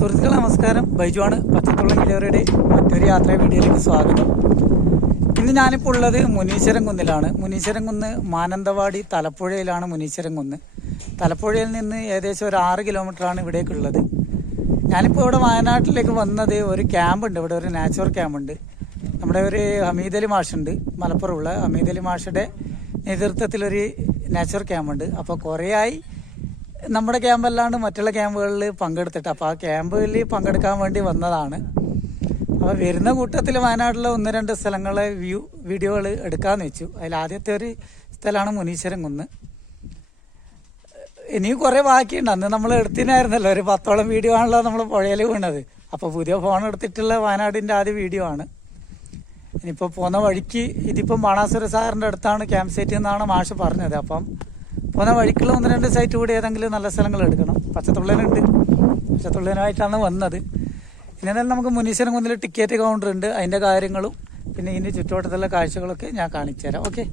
സുഹൃത്തുക്കളെ നമസ്കാരം. ബൈജുവാണ് പച്ചത്തുള്ള കിലോറിയുടെ മറ്റൊരു യാത്രാ വീഡിയോയിലേക്ക് സ്വാഗതം. ഇന്ന് ഞാനിപ്പോൾ ഉള്ളത് മുനീശ്വരം കുന്നിലാണ് മുനീശ്വരം കുന്ന് മാനന്തവാടി തലപ്പുഴയിലാണ് മുനീശ്വരം കുന്ന് തലപ്പുഴയിൽ നിന്ന് ഏകദേശം ഒരു ആറ് കിലോമീറ്ററാണ് ഇവിടേക്കുള്ളത് ഞാനിപ്പോൾ ഇവിടെ വയനാട്ടിലേക്ക് വന്നത് ഒരു ക്യാമ്പുണ്ട്. ഇവിടെ ഒരു നാച്ചുറൽ ക്യാമ്പുണ്ട്. നമ്മുടെ ഒരു ഹമീദലി മാഷുണ്ട്. മലപ്പുറമുള്ള ഹമീദലി മാഷയുടെ നേതൃത്വത്തിലൊരു നാച്ചുറൽ ക്യാമ്പുണ്ട്. അപ്പോൾ കുറേയായി നമ്മുടെ ക്യാമ്പല്ലാണ്ട് മറ്റുള്ള ക്യാമ്പുകളിൽ പങ്കെടുത്തിട്ട് അപ്പോൾ ആ ക്യാമ്പിൽ പങ്കെടുക്കാൻ വേണ്ടി വന്നതാണ്. അപ്പോൾ വരുന്ന കൂട്ടത്തിൽ വയനാട്ടിലെ ഒന്ന് രണ്ട് സ്ഥലങ്ങളെ വ്യൂ വീഡിയോകൾ എടുക്കാമെന്ന് വെച്ചു. അതിൽ ആദ്യത്തെ ഒരു സ്ഥലമാണ് മുനീശ്വരം കുന്ന് ഇനിയും കുറേ ബാക്കിയുണ്ട്. അന്ന് നമ്മൾ എടുത്തിനായിരുന്നല്ലോ ഒരു പത്തോളം വീഡിയോ ആണല്ലോ നമ്മൾ പുഴയിൽ വീണത്. അപ്പോൾ പുതിയ ഫോൺ എടുത്തിട്ടുള്ള വയനാടിന്റെ ആദ്യ വീഡിയോ ആണ്. ഇനിയിപ്പോൾ പോകുന്ന വഴിക്ക് ഇതിപ്പം ബാണാസുര സാറിന്റെ അടുത്താണ് ക്യാമ്പ് സൈറ്റ് എന്നാണ് മാഷ് പറഞ്ഞത്. അപ്പം പോകുന്ന വഴിക്കുള്ള ഒന്ന് രണ്ട് സൈറ്റ് കൂടി ഏതെങ്കിലും നല്ല സ്ഥലങ്ങൾ എടുക്കണം. പച്ചത്തുള്ളനുണ്ട്. പച്ചത്തുള്ളേനുമായിട്ടാണ് വന്നത്. ഇനി എന്തായാലും നമുക്ക് മുനീശ്വരം കുന്നിൽ ടിക്കറ്റ് കൗണ്ടർ ഉണ്ട്. അതിന്റെ കാര്യങ്ങളും പിന്നെ ഇതിന്റെ ചുറ്റുവട്ടത്തുള്ള കാഴ്ചകളൊക്കെ ഞാൻ കാണിച്ചു തരാം. ഓക്കെ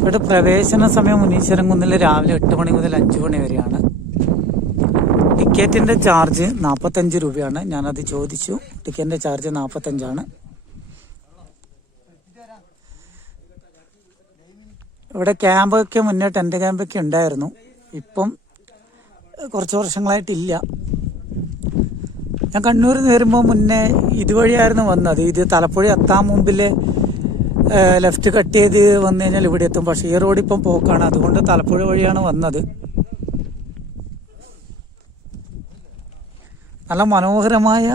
ഇവിടെ പ്രവേശന സമയം മുനീശ്വരം കുന്നിൽ രാവിലെ എട്ട് മണി മുതൽ അഞ്ച് മണി വരെയാണ്. ടിക്കറ്റിന്റെ ചാർജ് നാൽപ്പത്തഞ്ച് രൂപയാണ്. ഞാനത് ചോദിച്ചു. ടിക്കറ്റിന്റെ ചാർജ് നാൽപ്പത്തഞ്ചാണ് ഇവിടെ ക്യാമ്പൊക്കെ മുന്നേ ടെന്റ് ക്യാമ്പൊക്കെ ഉണ്ടായിരുന്നു. ഇപ്പം കുറച്ച് വർഷങ്ങളായിട്ടില്ല. ഞാൻ കണ്ണൂരിൽ നിന്ന് വരുമ്പോൾ മുന്നേ ഇതുവഴിയായിരുന്നു വന്നത്. ഇത് തലപ്പുഴ എത്താൻ മുമ്പിൽ ലെഫ്റ്റ് കട്ട് ചെയ്ത് വന്നു കഴിഞ്ഞാൽ ഇവിടെ എത്തും. പക്ഷേ ഈ റോഡ് ഇപ്പം പോക്കാണ്. അതുകൊണ്ട് തലപ്പുഴ വഴിയാണ് വന്നത്. നല്ല മനോഹരമായ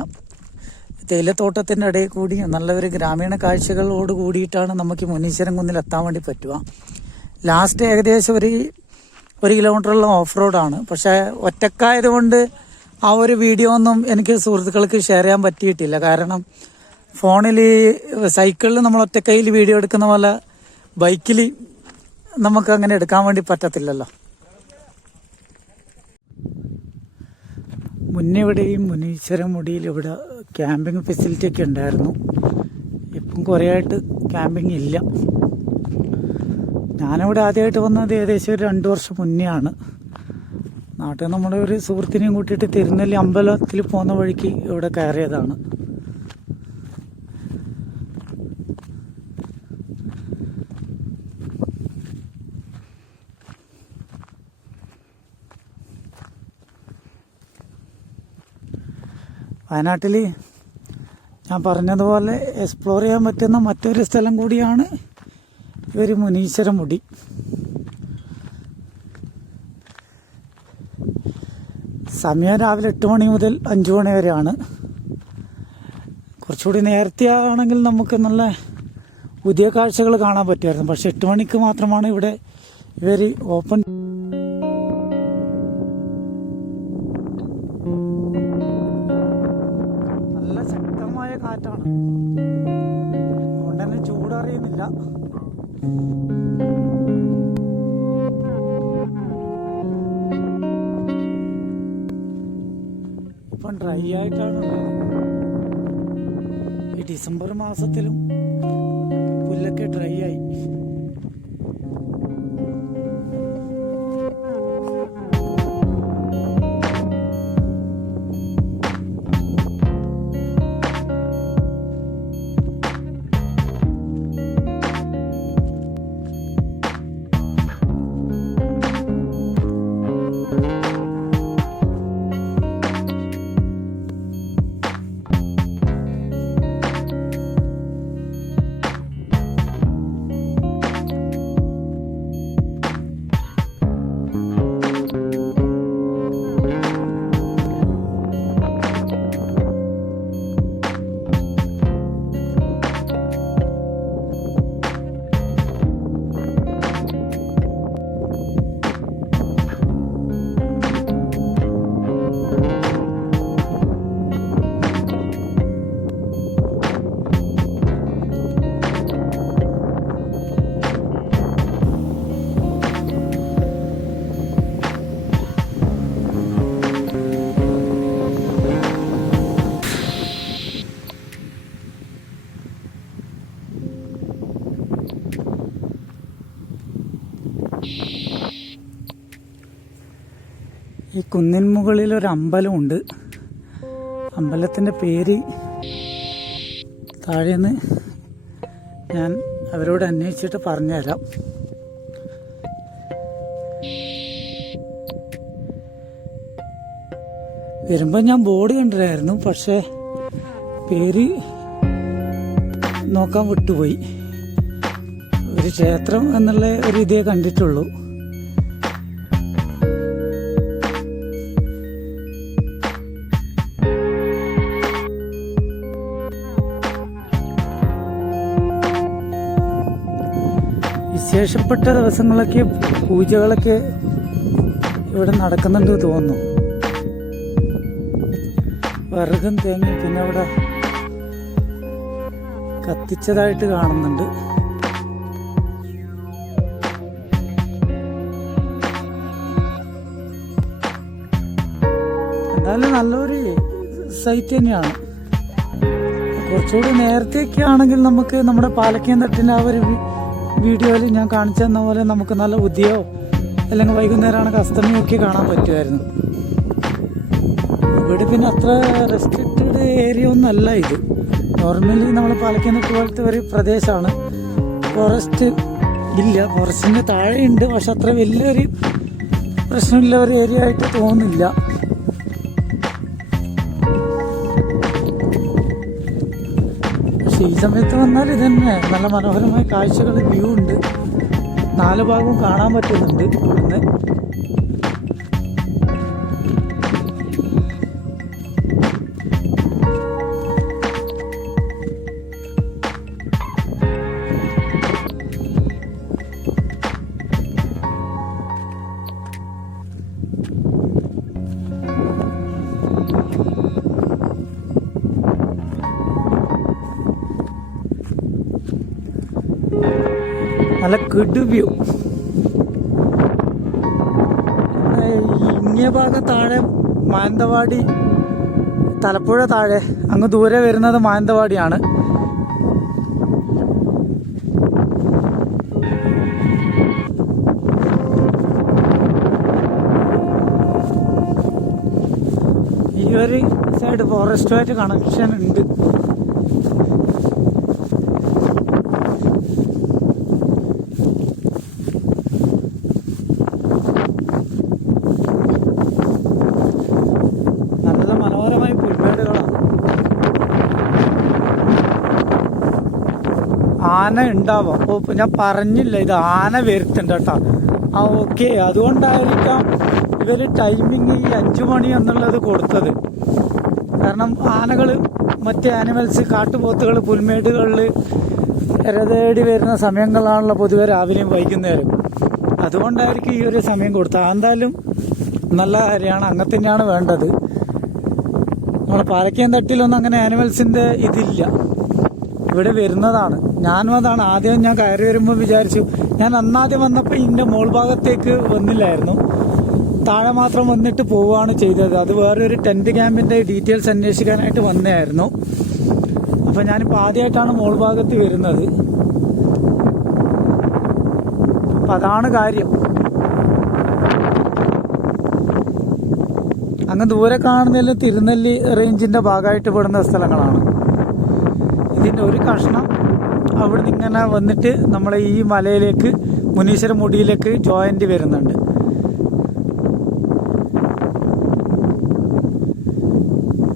തേയിലത്തോട്ടത്തിന്റെ ഇടയിൽ കൂടി നല്ലൊരു ഗ്രാമീണ കാഴ്ചകളോട് കൂടിയിട്ടാണ് നമുക്ക് മുനീശ്വരം കുന്നിൽ എത്താൻ വേണ്ടി പറ്റുക. ലാസ്റ്റ് ഏകദേശം ഒരു ഒരു കിലോമീറ്ററുള്ള ഓഫ് റോഡാണ് പക്ഷേ ഒറ്റക്കായതുകൊണ്ട് ആ ഒരു വീഡിയോ ഒന്നും എനിക്ക് സുഹൃത്തുക്കൾക്ക് ഷെയർ ചെയ്യാൻ പറ്റിയിട്ടില്ല. കാരണം ഫോണിൽ സൈക്കിളിൽ നമ്മൾ ഒറ്റക്കൈയിൽ വീഡിയോ എടുക്കുന്ന പോലെ ബൈക്കിൽ നമുക്ക് അങ്ങനെ എടുക്കാൻ വേണ്ടി പറ്റത്തില്ലല്ലോ. മുന്നിവിടെയും മുനീശ്വരമുടിയിൽ മുനീശ്വരം മുടിയിൽ ഇവിടെ ക്യാമ്പിംഗ് ഫെസിലിറ്റി ഒക്കെ ഉണ്ടായിരുന്നു. ഇപ്പം കുറേ ആയിട്ട് ക്യാമ്പിംഗ് ഇല്ല. ഞാനിവിടെ ആദ്യമായിട്ട് വന്നത് ഏകദേശം ഒരു രണ്ട് വർഷം മുന്നേ ആണ് നാട്ടിൽ നമ്മുടെ ഒരു സുഹൃത്തിനെയും കൂട്ടിയിട്ട് തിരുനെല്ലി അമ്പലത്തിൽ പോകുന്ന വഴിക്ക് ഇവിടെ കയറിയതാണ്. വയനാട്ടിൽ ഞാൻ പറഞ്ഞതുപോലെ എക്സ്പ്ലോർ ചെയ്യാൻ പറ്റുന്ന മറ്റൊരു സ്ഥലം കൂടിയാണ് ഒരു മുനീശ്വര മുടി. സമയം രാവിലെ എട്ട് മണി മുതൽ അഞ്ച് മണി വരെയാണ്. കുറച്ചുകൂടി നേരത്തെ ആണെങ്കിൽ നമുക്ക് നല്ല പുതിയ കാഴ്ചകൾ കാണാൻ പറ്റുമായിരുന്നു. പക്ഷെ എട്ട് മണിക്ക് മാത്രമാണ് ഇവിടെ ഇവർ ഓപ്പൺ. നല്ല ശക്തമായ കാറ്റാണ്. അതുകൊണ്ട് തന്നെ ചൂടറിയുന്നില്ല. ഇപ്പം ഡ്രൈ ആയിട്ടാണ് ഈ ഡിസംബർ മാസത്തിലും പുല്ലൊക്കെ ഡ്രൈ ആയി. കുന്നിൻ മുകളിൽ ഒരു അമ്പലമുണ്ട്. അമ്പലത്തിന്റെ പേര് താഴേന്ന് ഞാൻ അവരോട് അന്വേഷിച്ചിട്ട് പറഞ്ഞുതരാം. വരുമ്പോൾ ഞാൻ ബോർഡ് കണ്ടിട്ടായിരുന്നു പക്ഷേ പേര് നോക്കാൻ വിട്ടുപോയി. ഒരു ക്ഷേത്രം എന്നുള്ള ഒരു ഇതേ കണ്ടിട്ടുള്ളൂ. വിശേഷപ്പെട്ട ദിവസങ്ങളൊക്കെ പൂജകളൊക്കെ ഇവിടെ നടക്കുന്നുണ്ട് തോന്നുന്നു. വിറകും തേങ്ങ പിന്നെ അവിടെ കത്തിച്ചതായിട്ട് കാണുന്നുണ്ട്. എന്തായാലും നല്ലൊരു സൈറ്റ് തന്നെയാണ്. കുറച്ചുകൂടി നേരത്തെയൊക്കെ ആണെങ്കിൽ നമുക്ക് നമ്മുടെ പാലക്കയം തട്ടിന്റെ ആ ഒരു വീഡിയോയിൽ ഞാൻ കാണിച്ചു തന്ന പോലെ നമുക്ക് നല്ല ബുദ്ധിയോ അല്ലെങ്കിൽ വൈകുന്നേരമാണ് അസ്തമയൊക്കെ കാണാൻ പറ്റുമായിരുന്നു. ഇവിടെ പിന്നെ അത്ര റെസ്ട്രിക്റ്റഡ് ഏരിയ ഒന്നല്ല ഇത്. നോർമലി നമ്മൾ പാലക്കയം തട്ട് പോലത്തെ ഒരു പ്രദേശമാണ്. ഫോറസ്റ്റ് ഇല്ല. ഫോറസ്റ്റിന്റെ താഴെയുണ്ട്. പക്ഷെ അത്ര വലിയൊരു പ്രശ്നമില്ല. ഒരു ഏരിയ ആയിട്ട് തോന്നുന്നില്ല. ഈ സമയത്ത് വന്നാൽ ഇത് തന്നെ നല്ല മനോഹരമായ കാഴ്ചകൾ വ്യൂ ഉണ്ട്. നാല് ഭാഗവും കാണാൻ പറ്റുന്നുണ്ട് ഇവിടുന്ന്. നല്ല കിഡ് വ്യൂ ഇങ്ങേ ഭാഗം താഴെ മാനന്തവാടി തലപ്പുഴ താഴെ അങ്ങ് ദൂരെ വരുന്നത് മാനന്തവാടിയാണ്. ഈ ഒരു സൈഡ് ഫോറസ്റ്റുമായിട്ട് കണക്ഷൻ ഉണ്ട് നല്ല മനോഹരമായ പുൽമേടുകളാണ് ആന ഉണ്ടാവാം. അപ്പോൾ ഞാൻ പറഞ്ഞില്ല ഇത് ആന വരുത്തുണ്ട് കേട്ടോ. ആ ഓക്കെ. അതുകൊണ്ടായിരിക്കാം ഇവർ ടൈമിങ് ഈ അഞ്ചു മണി എന്നുള്ളത് കൊടുത്തത്. കാരണം ആനകൾ മറ്റ് ആനിമൽസ് കാട്ടുപോത്തുകൾ പുൽമേടുകളിൽ ഇരതേടി വരുന്ന സമയങ്ങളാണല്ലോ പൊതുവെ രാവിലെയും വൈകുന്നേരം. അതുകൊണ്ടായിരിക്കും ഈ ഒരു സമയം കൊടുത്തത്. എന്തായാലും നല്ല കാര്യമാണ്. അങ്ങനെ തന്നെയാണ് വേണ്ടത്. നമ്മൾ പാലക്കയം തട്ടിലൊന്നും അങ്ങനെ ആനിമൽസിന്റെ ഇതില്ല. ഇവിടെ വരുന്നതാണ്. ഞാനും അതാണ്. ആദ്യം ഞാൻ കയറി വരുമ്പോൾ വിചാരിച്ചു ഞാൻ അന്നാദ്യം വന്നപ്പോൾ ഇതിന്റെ മോൾ ഭാഗത്തേക്ക് വന്നില്ലായിരുന്നു. താഴെ മാത്രം വന്നിട്ട് പോവുകയാണ് ചെയ്തത്. അത് വേറൊരു ടെന്റ് ക്യാമ്പിന്റെ ഡീറ്റെയിൽസ് അന്വേഷിക്കാനായിട്ട് വന്നതായിരുന്നു. അപ്പൊ ഞാനിപ്പോൾ ആദ്യമായിട്ടാണ് മോൾ ഭാഗത്ത് വരുന്നത്. അപ്പൊ അതാണ് കാര്യം. അങ്ങ് ദൂരെ കാണുന്നതിൽ തിരുനെല്ലി റേഞ്ചിന്റെ ഭാഗമായിട്ട് പെടുന്ന സ്ഥലങ്ങളാണ്. ഇതിന്റെ ഒരു കഷ്ണം അവിടെ നിന്ന് ഇങ്ങനെ വന്നിട്ട് നമ്മളെ ഈ മലയിലേക്ക് മുനീശ്വര മുടിയിലേക്ക് ജോയിന്റ് വരുന്നുണ്ട്.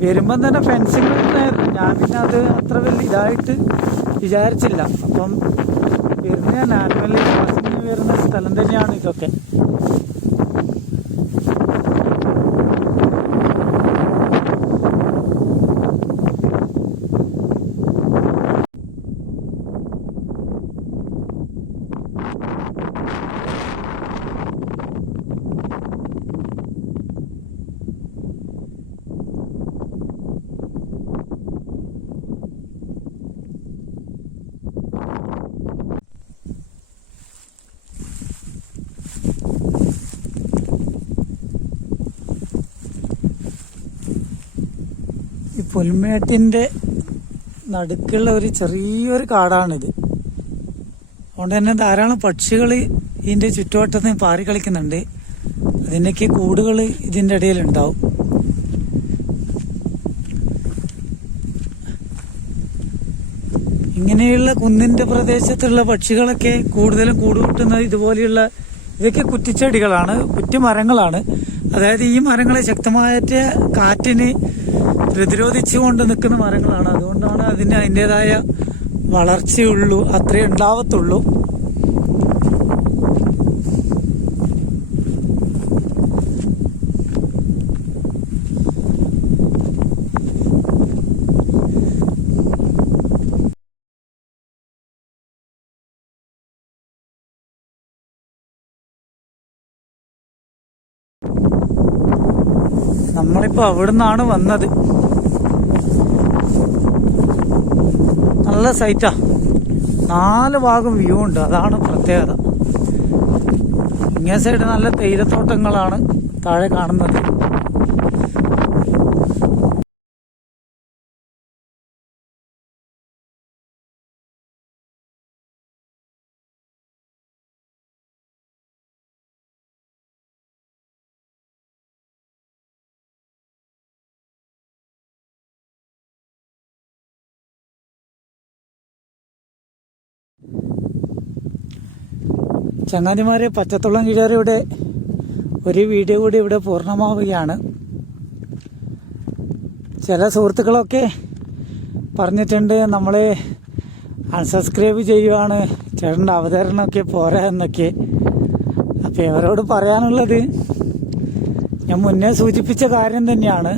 വരുമ്പം തന്നെ ഫെൻസിങ് ഞാൻ പിന്നെ അത് അത്ര വലിയ ഇതായിട്ട് വിചാരിച്ചില്ല. അപ്പം വരുന്ന ക്ലാസ്സിന് വരുന്ന സ്ഥലം തന്നെയാണ് ഇതൊക്കെ. ഈ പുൽമേട്ടിന്റെ നടുക്കുള്ള ഒരു ചെറിയൊരു കാടാണിത്. അതുകൊണ്ട് തന്നെ ധാരാളം പക്ഷികൾ ഇതിന്റെ ചുറ്റുവട്ടത്ത് പാറി കളിക്കുന്നുണ്ട്. അതിന്റെയൊക്കെ കൂടുകൾ ഇതിന്റെ ഇടയിലുണ്ടാവും ഇങ്ങനെയുള്ള കുന്നിന്റെ പ്രദേശത്തുള്ള പക്ഷികളൊക്കെ കൂടുതലും കൂടുകൂട്ടുന്നത് ഇതുപോലെയുള്ള ഇതൊക്കെ കുറ്റിച്ചെടികളാണ് കുറ്റിമരങ്ങളാണ്. അതായത് ഈ മരങ്ങളെ ശക്തമായിട്ട് കാറ്റിന് പ്രതിരോധിച്ചുകൊണ്ട് നിൽക്കുന്ന മരങ്ങളാണ്. അതുകൊണ്ടാണ് അതിന് അതിന്റെതായ വളർച്ചയുള്ളൂ അത്രേ ഉണ്ടാവത്തുള്ളൂ. നമ്മളിപ്പോ അവിടുന്നാണ് വന്നത്. നല്ല സൈറ്റാ. നാല് ഭാഗം വ്യൂ ഉണ്ട്. അതാണ് പ്രത്യേകത. ഇങ്ങേ സൈഡ് നല്ല തേയിലത്തോട്ടങ്ങളാണ് താഴെ കാണുന്നത്. ചങ്ങാതിമാരെ പച്ചത്തുള്ളം കിഴറിയുടെ ഒരു വീഡിയോ കൂടി ഇവിടെ പൂർണമാവുകയാണ്. ചില സുഹൃത്തുക്കളൊക്കെ പറഞ്ഞിട്ടുണ്ട് നമ്മളെ അൺസബ്സ്ക്രൈബ് ചെയ്യുവാണ് ചേട്ടന്റെ അവതരണമൊക്കെ പോരാ എന്നൊക്കെ. അപ്പോൾ ഇവരോട് പറയാനുള്ളത് ഞാൻ മുന്നേ സൂചിപ്പിച്ച കാര്യം തന്നെയാണ്.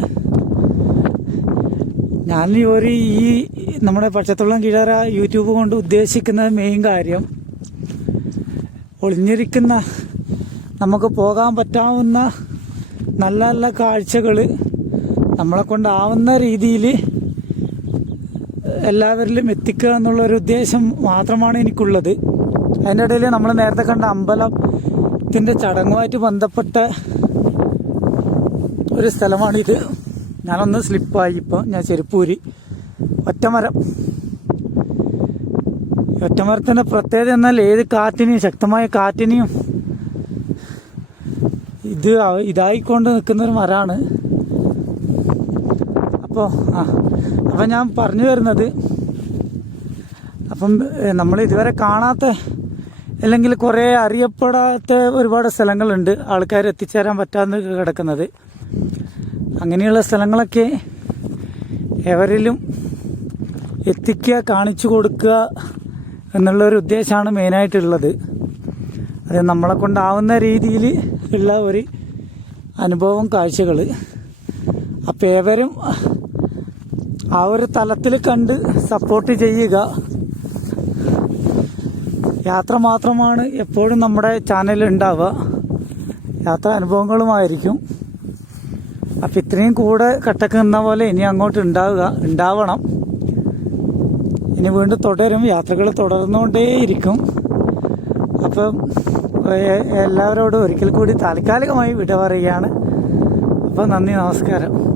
ഞാൻ ഈ ഒരു ഈ നമ്മുടെ പച്ചത്തുള്ളം കിഴറ യൂട്യൂബ് കൊണ്ട് ഉദ്ദേശിക്കുന്ന മെയിൻ കാര്യം. ഒളിഞ്ഞിരിക്കുന്ന നമുക്ക് പോകാൻ പറ്റാവുന്ന നല്ല നല്ല കാഴ്ചകൾ നമ്മളെ കൊണ്ടാവുന്ന രീതിയിൽ എല്ലാവരിലും എത്തിക്കുക എന്നുള്ളൊരു ഉദ്ദേശം മാത്രമാണ് എനിക്കുള്ളത്. അതിന്റെ ഇടയിൽ നമ്മൾ നേരത്തെ കണ്ട അമ്പലത്തിന്റെ ചടങ്ങുമായിട്ട് ബന്ധപ്പെട്ട ഒരു സ്ഥലമാണിത്. ഞാനൊന്ന് സ്ലിപ്പായി ഇപ്പോൾ ഞാൻ ചെരുപ്പൂരി ഒറ്റമരം. ഒറ്റമരത്തിന്റെ പ്രത്യേകത എന്നാൽ ഏത് കാറ്റിനെയും ശക്തമായ കാറ്റിനെയും ഇത് ഇതായിക്കൊണ്ട് നിൽക്കുന്ന ഒരു മരമാണ് അപ്പോൾ ആ അപ്പം ഞാൻ പറഞ്ഞു വരുന്നത് അപ്പം നമ്മൾ ഇതുവരെ കാണാത്ത അല്ലെങ്കിൽ കുറേ അറിയപ്പെടാത്ത ഒരുപാട് സ്ഥലങ്ങളുണ്ട് ആൾക്കാർ എത്തിച്ചേരാൻ പറ്റാതെ കിടക്കുന്നത്. അങ്ങനെയുള്ള സ്ഥലങ്ങളൊക്കെ എവരിലും എത്തിക്കുക കാണിച്ചു കൊടുക്കുക എന്നുള്ള ഒരു ഉദ്ദേശമാണ് മെയിനായിട്ടുള്ളത് അത് നമ്മളെ കൊണ്ടാവുന്ന രീതിയിൽ ഉള്ള ഒരു അനുഭവം കാഴ്ചകൾ അപ്പോൾ ഏവരും ആ ഒരു തലത്തിൽ കണ്ട് സപ്പോർട്ട് ചെയ്യുക. യാത്ര മാത്രമാണ് എപ്പോഴും നമ്മുടെ ചാനലിൽ ഉണ്ടാവുക യാത്ര അനുഭവങ്ങളുമായിരിക്കും. അപ്പം ഇത്രയും കൂടെ കട്ടക്ക് നിന്ന പോലെ ഇനി അങ്ങോട്ട് ഉണ്ടാവുക ഉണ്ടാവണം ഇനി വീണ്ടും തുടരും. യാത്രകൾ തുടർന്നുകൊണ്ടേയിരിക്കും. അപ്പം എല്ലാവരോടും ഒരിക്കൽ കൂടി താൽക്കാലികമായി വിട പറയുകയാണ്. അപ്പം നന്ദി നമസ്കാരം.